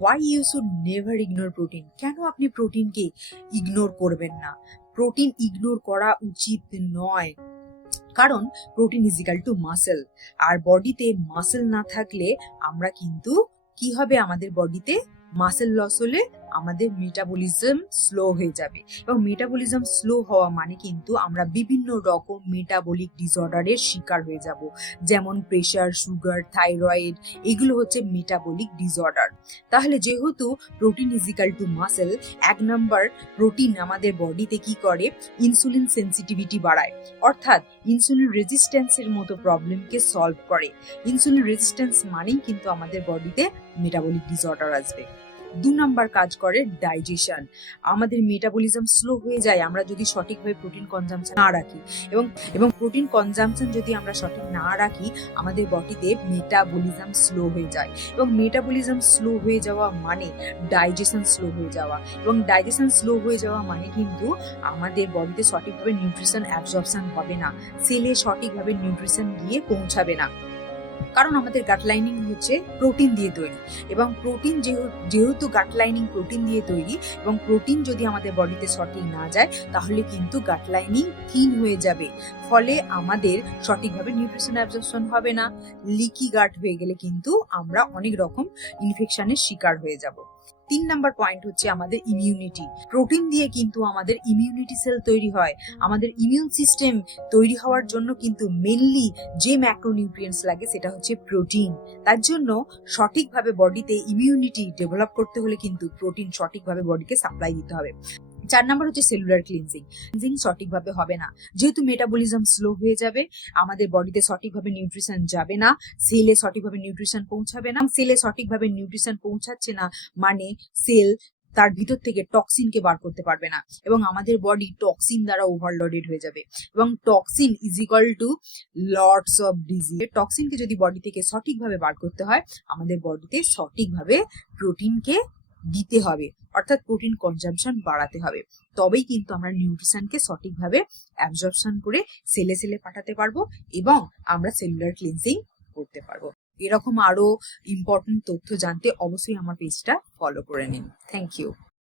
Why you should never ignore protein. কেন আপনি প্রোটিনকে ignore করবেন না? প্রোটিন ইগনোর করা উচিত নয়, কারণ protein is equal to muscle. আর বডিতে মাসেল না থাকলে আমরা কিন্তু কি হবে, আমাদের বডিতে মাসেল লস হলে আমাদের মেটাবলিজম স্লো হয়ে যাবে, এবং মেটাবলিজম স্লো হওয়া মানে কিন্তু আমরা বিভিন্ন রকম মেটাবলিক ডিসঅর্ডারের শিকার হয়ে যাব, যেমন প্রেশার, সুগার, থাইরয়েড, এগুলো হচ্ছে মেটাবলিক ডিসঅর্ডার। তাহলে যেহেতু protein is equal to muscle, 1 number, protein আমাদের বডিতে কি করে, ইনসুলিন সেন্সিটিভিটি বাড়ায়, অর্থাৎ ইনসুলিন রেজিস্ট্যান্সের মতো প্রবলেমকে সলভ করে। ইনসুলিন রেজিস্ট্যান্স মানেই কিন্তু আমাদের বডিতে মেটাবলিক ডিসঅর্ডার আসবে। 2 নাম্বার কাজ করে ডাইজেশন। আমাদের মেটাবলিজম স্লো হয়ে যায় আমরা যদি সঠিকভাবে প্রোটিন কনজাম্পশন না রাখি, এবং প্রোটিন কনজাম্পশন যদি আমরা সঠিক না রাখি, আমাদের বডিতে মেটাবলিজম স্লো হয়ে যায়, এবং মেটাবলিজম স্লো হয়ে যাওয়া মানে ডাইজেশন স্লো হয়ে যাওয়া, এবং ডাইজেশন স্লো হয়ে যাওয়া মানে কিন্তু আমাদের বডিতে সঠিকভাবে নিউট্রিশন অ্যাবজর্পশন হবে না, সেলে সঠিকভাবে নিউট্রিশন গিয়ে পৌঁছাবে না। কারণ আমাদের গাট লাইনিং হচ্ছে প্রোটিন দিয়ে তৈরি, এবং প্রোটিন যেহেতু গাট লাইনিং প্রোটিন দিয়ে তৈরি, এবং প্রোটিন যদি আমাদের বডিতে সঠিক না যায় তাহলে কিন্তু গাট লাইনিং থিন হয়ে যাবে, ফলে আমাদের সঠিকভাবে নিউট্রিশন অ্যাবজর্পশন হবে না। লিকি গাট হয়ে গেলে কিন্তু আমরা অনেক রকম ইনফেকশনের শিকার হয়ে যাব। 3 নাম্বার পয়েন্ট হচ্ছে আমাদের ইমিউনিটি। প্রোটিন দিয়ে কিন্তু আমাদের ইমিউনিটি সেল তৈরি হয়। আমাদের ইমিউন সিস্টেম তৈরি হওয়ার জন্য কিন্তু মেনলি যে ম্যাক্রোনিউট্রিয়েন্টস লাগে সেটা হচ্ছে প্রোটিন। তার জন্য সঠিকভাবে বডিতে ইমিউনিটি ডেভেলপ করতে হলে কিন্তু প্রোটিন সঠিকভাবে বডিকে সাপ্লাই দিতে হবে। 4 নাম্বার হচ্ছে সেলুলার ক্লিনজিং সঠিকভাবে হবে না, যেহেতু মেটাবলিজম স্লো হয়ে যাবে, আমাদের বডিতে সঠিকভাবে নিউট্রিশন যাবে না, সেলে সঠিকভাবে নিউট্রিশন পৌঁছাবে না। সেলে সঠিকভাবে নিউট্রিশন পৌঁছাচ্ছে না মানে সেল তার ভিতর থেকে টক্সিনকে বার করতে পারবে না, এবং আমাদের বডি টক্সিন দ্বারা ওভারলোডেড হয়ে যাবে, এবং toxin is equal to lots of disease. টক্সিনকে যদি বডি থেকে সঠিকভাবে বার করতে হয়, আমাদের বডিতে সঠিকভাবে প্রোটিনকে দিতে হবে, অর্থাৎ প্রোটিন কনজাম্পশন বাড়াতে হবে, তবেই কিন্তু আমরা নিউট্রিশনকে সঠিকভাবে অ্যাবজর্পশন করে সেলে সেলে পাঠাতে পারবো, এবং আমরা সেলুলার ক্লিনজিং করতে পারবো। এরকম আরো ইম্পর্টেন্ট তথ্য জানতে অবশ্যই আমার পেজটা ফলো করে নিন। Thank you.